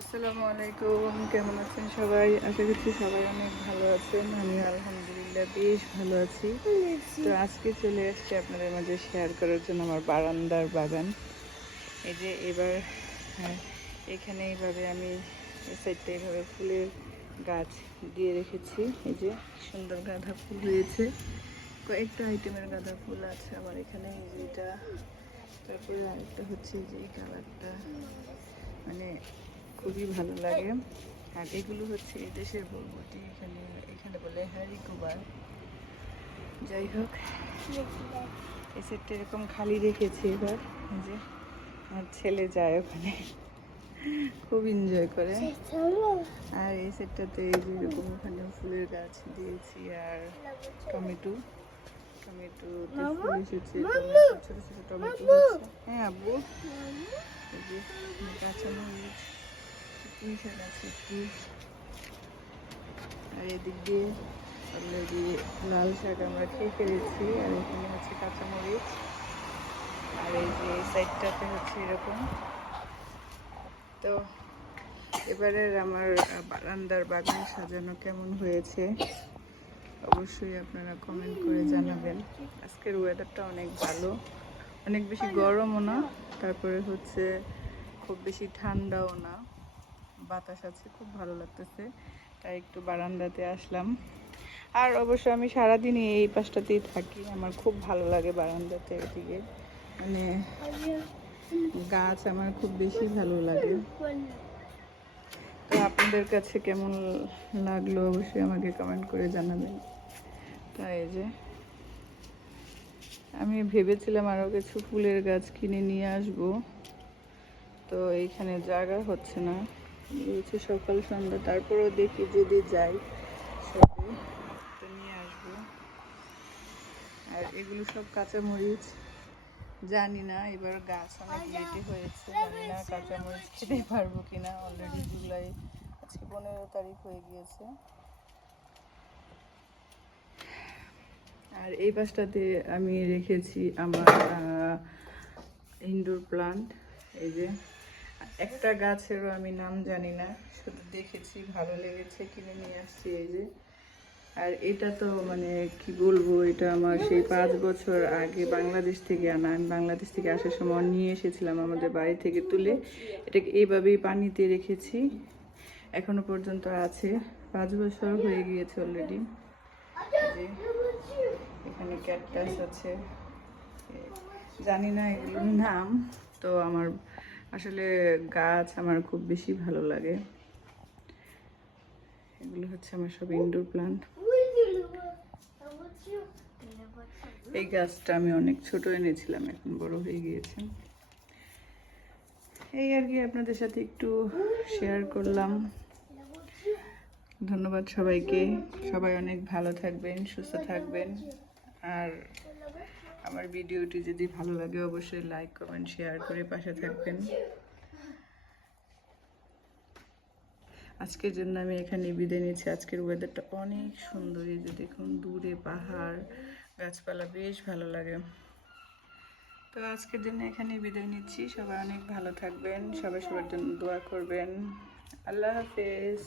আসসালামু আলাইকুম কেমন আছেন সবাই? আশা করছি সবাই অনেক ভালো আছেন। আমি আলহামদুলিল্লাহ বেশ ভালো আছি। তো আজকে চলে আসছি আপনাদের মাঝে শেয়ার করার জন্য আমার বারান্দার বাগান। এই যে এবার হ্যাঁ, এখানে এইভাবে আমি সাইডটা এইভাবে ফুলের গাছ দিয়ে রেখেছি। এই যে সুন্দর গাঁদা ফুল হয়েছে। কয়েকটা আইটেমের গাঁদা ফুল আছে আমার এখানে এই যে এটা। তারপরে আরেকটা হচ্ছে যে এই কালারটা মানে খুবই ভালো লাগে। আর এগুলো হচ্ছে এই দেশের বরবটি এখানে এখানে বলে হ্যারিকোবার যাই হোক এই সেটটা এরকম খালি রেখেছি এবার। যে আমার ছেলে যায় ওখানে। খুব এনজয় করে। আর এই সেটটাতে এই যে এরকম ওখানে ফুলের গাছ দিয়েছি আর টমেটো। টমেটো ফুল এসেছে ছোটো ছোটো টমেটো হ্যাঁ আব্বু। এই যে আর এদিক দিয়ে অলরেডি লাল শাক আমরা খেয়ে ফেলেছি, আর এখানে হচ্ছে কাঁচামরিচ। আর এই যে সাইডটাতে হচ্ছে এরকম। তো এবারের আমার বারান্দার বাগান সাজানো কেমন হয়েছে, অবশ্যই আপনারা কমেন্ট করে জানাবেন। আজকের ওয়েদারটা অনেক ভালো। অনেক বেশি গরমও না, তারপরে হচ্ছে খুব বেশি ঠান্ডাও না। বাতাস আছে, খুব ভালো লাগতেছে। তাই একটু বারান্দাতে আসলাম। আর অবশ্য আমি সারাদিনই এই পাশটাতেই থাকি, আমার খুব ভালো লাগে বারান্দাতে এদিকে। মানে গাছ আমার খুব বেশি ভালো লাগে। তো আপনাদের কাছে কেমন লাগল অবশ্যই আমাকে কমেন্ট করে জানাবেন। তাই যে, আমি ভেবেছিলাম আরও কিছু ফুলের গাছ কিনে নিয়ে আসব। তো এইখানে জায়গা হচ্ছে না। হচ্ছে সকাল সন্ধ্যা, তারপরেও দেখি যদি যাই সবে তো নিয়ে আসব। আর এগুলো সব কাঁচামরিচ, জানি না, এবার গাছ অনেক লেটে হয়েছে, জানি না কাঁচামরিচ খেতে পারব কিনা অলরেডি জুলাই, আজকে পনেরো তারিখ হয়ে গিয়েছে। আর এই পাশটাতে আমি রেখেছি আমার ইনডোর প্লান্ট এই যে একটা গাছেরও আমি নাম জানি না, শুধু দেখেছি, ভালো লেগেছে, কিনে নিয়ে আসছি এই যে। আর এটা তো মানে কি বলব, এটা আমার সেই পাঁচ বছর আগে বাংলাদেশ থেকে আনা। আমি বাংলাদেশ থেকে আসার সময় নিয়ে এসেছিলাম আমাদের বাড়ি থেকে তুলে। এটাকে এইভাবেই পানিতে রেখেছি। এখনও পর্যন্ত আছে। পাঁচ বছর হয়ে গিয়েছে অলরেডি এখানে ক্যাকটাস আছে। জানি না এগুলোর নাম, তো আমার আসলে গাছ আমার খুব বেশি ভালো লাগে। এগুলো হচ্ছে আমার সব ইনডোর প্লান্ট এই গাছটা আমি অনেক ছোট এনেছিলাম, এখন বড় হয়ে গিয়েছে। এই আর কি আপনাদের সাথে একটু শেয়ার করলাম। ধন্যবাদ সবাইকে। সবাই অনেক ভালো থাকবেন, সুস্থ থাকবেন। আর আমার ভিডিওটি যদি ভালো লাগে, অবশ্যই লাইক কমেন্ট শেয়ার করে পাশে থাকবেন। আজকের জন্য আমি এখানে বিদায় নিচ্ছি। আজকের ওয়েদারটা অনেক সুন্দর। এই যে দেখুন, দূরে পাহাড়, গাছপালা বেশ ভালো লাগে। তো আজকের জন্য এখানে বিদায় নিচ্ছি। সবাই অনেক ভালো থাকবেন, সবাই সবার জন্য দোয়া করবেন। আল্লাহ হাফেজ।